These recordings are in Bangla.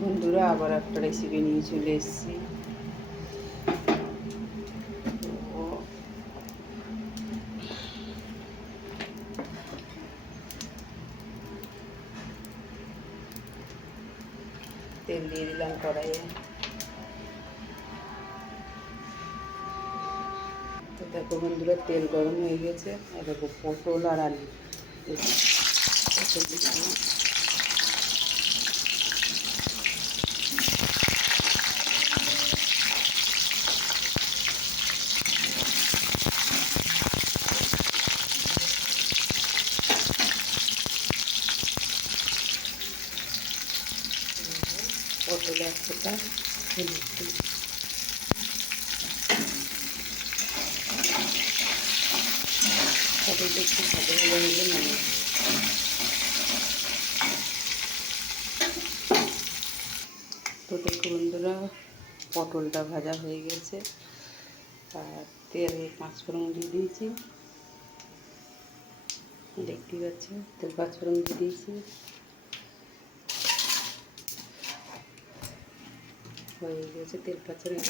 বন্ধুরা, আবার একটা রেসিপি নিয়ে চলে এসেছি। তেল দিয়ে দিলাম কড়াইয়ে। তো দেখো বন্ধুরা, তেল গরম হয়ে গেছে। আর দেখো পটল আর আলু পটল দিলাম। পটল এক ফোঁটা হলুদ দিই। পটলটা একটু ভালো হলে মানে তো দেখো বন্ধুরা, পটলটা ভাজা হয়ে গেছে। আর তেল 5 ফোড়ন দিয়ে দিয়েছি, দেখতেই পাচ্ছ। তেল 5 ফোড়ন দিয়ে দিয়েছি, হয়ে গেছে তেল 5 ফোড়ন।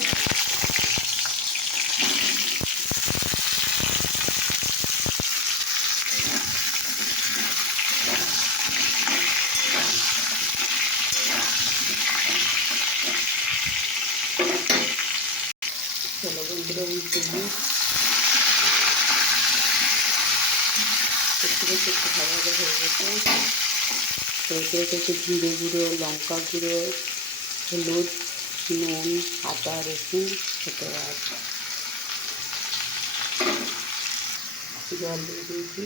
চলো বন্ধুরা, উল্টে দিই। একটু ভালোভাবে হয়ে গেছে। তো এতে একটু জিরে গুঁড়ো, লঙ্কা গুঁড়ো, হলুদ, নুন, আদা, রসুন খেতে আছে, জল দিয়ে দিয়েছি।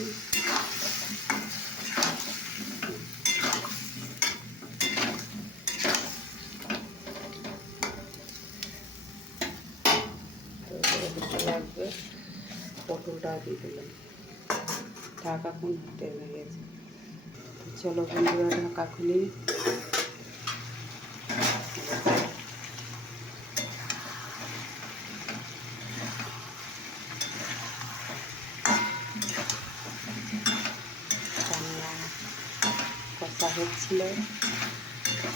তো লাগবে, পটলটা দিয়ে দিলাম। ঢাকা খুলতে হয়ে গেছে। চলো বন্ধুরা, ঢাকা খুলি। রান্না কষা হচ্ছিল,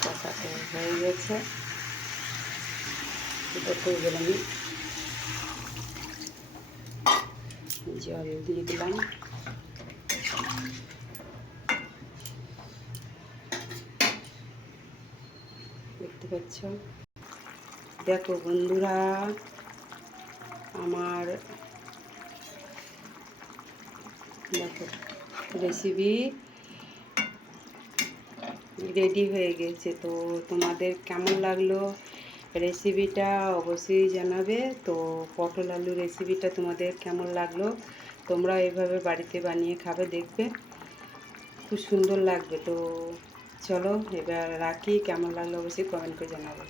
কষাতে হয়ে গেছে। এটা তো এবার আমি জল দিয়ে দিলাম। দেখতে পাচ্ছ। দেখো বন্ধুরা, আমার দেখো রেসিপি রেডি হয়ে গেছে। তো তোমাদের কেমন লাগলো রেসিপিটা অবশ্যই জানাবে। তো পটল আলু রেসিপিটা তোমাদের কেমন লাগলো, তোমরা এভাবে বাড়িতে বানিয়ে খাবে, দেখবে খুব সুন্দর লাগবে। তো চলো এবার রাখি, কেমন লাগলো অবশ্যই কমেন্ট করে জানাবে।